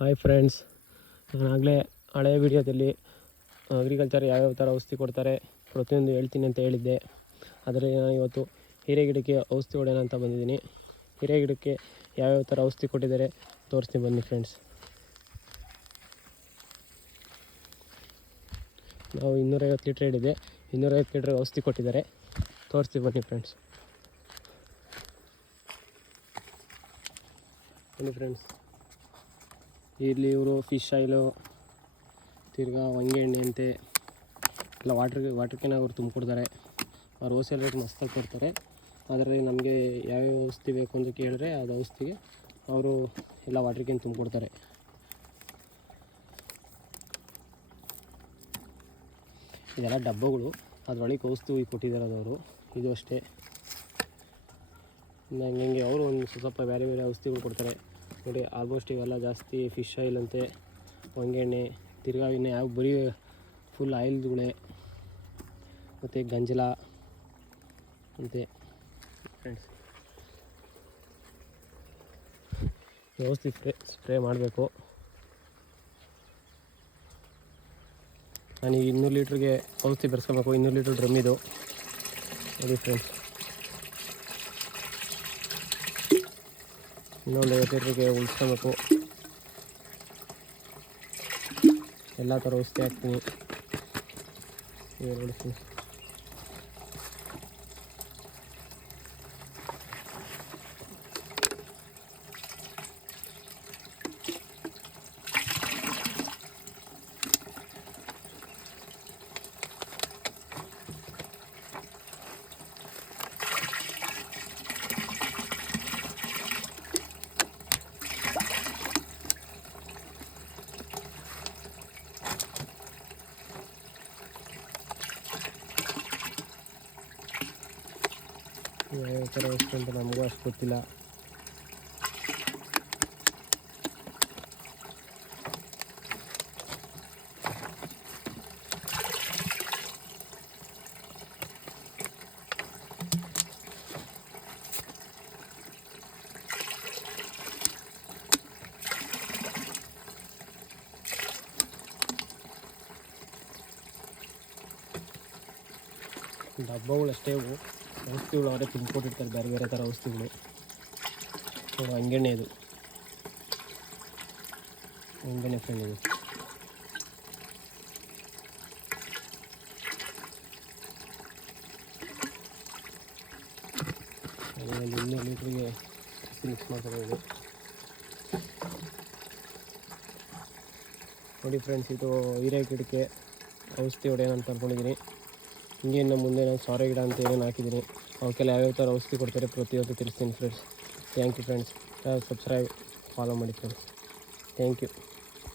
Hi friends, ನಾನಾಗಲೇ ಹಳೆಯ ವಿಡಿಯೋದಲ್ಲಿ agriculture ಯಾವ್ಯಾವ ಥರ ಔಷಧಿ ಕೊಡ್ತಾರೆ ಪ್ರತಿಯೊಂದು ಹೇಳ್ತೀನಿ ಅಂತ ಹೇಳಿದ್ದೆ. ಆದರೆ ನಾನು ಇವತ್ತು ಹೀರೆ ಗಿಡಕ್ಕೆ ಔಷಧಿ ಹೊಡೆಯೋಣ ಅಂತ ಬಂದಿದ್ದೀನಿ. ಹೀರೆ ಗಿಡಕ್ಕೆ ಯಾವ್ಯಾವ ಥರ ಔಷಧಿ ಕೊಟ್ಟಿದ್ದಾರೆ ತೋರಿಸ್ತೀನಿ ಬನ್ನಿ ಫ್ರೆಂಡ್ಸ್. ನಾವು 250 ಲೀಟ್ರ್ ಹಿಡಿದೆ, 250 ಲೀಟ್ರ್ ಔಷಧಿ ಕೊಟ್ಟಿದ್ದಾರೆ, ತೋರಿಸ್ತೀವಿ ಬನ್ನಿ ಫ್ರೆಂಡ್ಸ್. ಇಲ್ಲಿ ಇವರು ಫಿಶ್ ಆಯಿಲು, ತಿರ್ಗಾ ಹೊಂಗೆ ಎಣ್ಣೆ ಅಂತೆ ಎಲ್ಲ ವಾಟರ್ ಕ್ಯಾನ್ ಅವ್ರು ತುಂಬಿಕೊಡ್ತಾರೆ. ಅವ್ರು ಹೋಲ್ಸೇಲ್ ರೇಟ್ ಮಸ್ತಾಗಿ ಕೊಡ್ತಾರೆ. ಅದರಲ್ಲಿ ನಮಗೆ ಯಾವ್ಯಾವ ಔಷಧಿ ಬೇಕು ಅಂತ ಕೇಳಿದ್ರೆ ಅದು ಔಷಧಿಗೆ ಅವರು ಎಲ್ಲ ವಾಟರ್ ಕ್ಯಾನ್ ತುಂಬಿಕೊಡ್ತಾರೆ. ಇದೆಲ್ಲ ಡಬ್ಬಗಳು, ಅದರೊಳಗೆ ಔಷಧಿ ಕೊಟ್ಟಿದ್ದಾರೆ ಅವರು. ಇದು ಅಷ್ಟೇ, ಹಂಗೆ ಅವರು ಒಂದು ಸ್ವಲ್ಪ ಬೇರೆ ಬೇರೆ ಔಷಧಿಗಳು ಕೊಡ್ತಾರೆ ನೋಡಿ. ಆಲ್ಮೋಸ್ಟ್ ಇವೆಲ್ಲ ಜಾಸ್ತಿ ಫಿಶ್ ಆಯಿಲ್ ಅಂತೆ, ಹೊಂಗೆ ಎಣ್ಣೆ, ತಿರ್ಗಾ ಇನ್ನು ಯಾವ ಬರೀ ಫುಲ್ ಆಯಿಲ್ಗಳೇ, ಮತ್ತು ಗಂಜಲ ಅಂತೆ ಫ್ರೆಂಡ್ಸ್. ಔಷಧಿ ಸ್ಪ್ರೇ ಮಾಡಬೇಕು. ನಾನು 200 ಲೀಟ್ರಿಗೆ ಔಷಧಿ ಬೆರೆಸ್ಕೋಬೇಕು. 200 ಲೀಟ್ರ್ ಡ್ರಮ್ ಇದು ನೋಡಿ ಫ್ರೆಂಡ್ಸ್. ಇನ್ನೊಂದು 50 ಲೀಟ್ರಿಗೆ ಉಳಿಸ್ಕೊಬೇಕು. ಎಲ್ಲ ಥರ ಔಷಧಿ ಹಾಕ್ತೀನಿ ನೋಡಿ ಫ್ರೆಂಡ್ಸ್. ಯಾವ ಥರ ಔಷಧಿ ಅಂತ ನಮಗೂ ಅಷ್ಟು ಗೊತ್ತಿಲ್ಲ. ಡಬ್ಬಗಳು ಅಷ್ಟೇ ಇವು. ಔಷಧಿಗಳು ಅವರೇ ತುಂಬಿಕೊಟ್ಟಿರ್ತಾರೆ, ಬೇರೆ ಬೇರೆ ಥರ ಔಷಧಿಗಳು. ಹೊಂಗೆಣ್ಣೆ, ಇದು ಹೊಂಗೆಣ್ಣೆ ಫ್ರೆಂಡ್. ಇದು ಒಂದು 200 ಲೀಟ್ರಿಗೆ ಮಿಕ್ಸ್ ಮಾಡ್ಕೋಬೋದು ನೋಡಿ ಫ್ರೆಂಡ್ಸ್. ಇದು ಹೀರೆ ಗಿಡಕ್ಕೆ ಔಷಧಿ ಹೊಡೆಯೋಣ ಅಂತ ಅಂದ್ಕೊಂಡಿದ್ದೀನಿ. ಹಿಂಗೆ ಇನ್ನು ಮುಂದೆ ನಾನು ಸಾರೆ ಗಿಡ ಅಂತ ಏನೇನು ಹಾಕಿದ್ದೀನಿ ಅವಕ್ಕೆಲ್ಲ ಯಾವ್ಯಾವ ಥರ ಔಷಧಿ ಕೊಡ್ತಾರೆ ಪ್ರತಿಯೊಂದು ತಿಳಿಸ್ತೀನಿ friends. Thank you friends. Subscribe, follow ಮಾಡಿ ಫ್ರೆಂಡ್ಸ್. Thank you.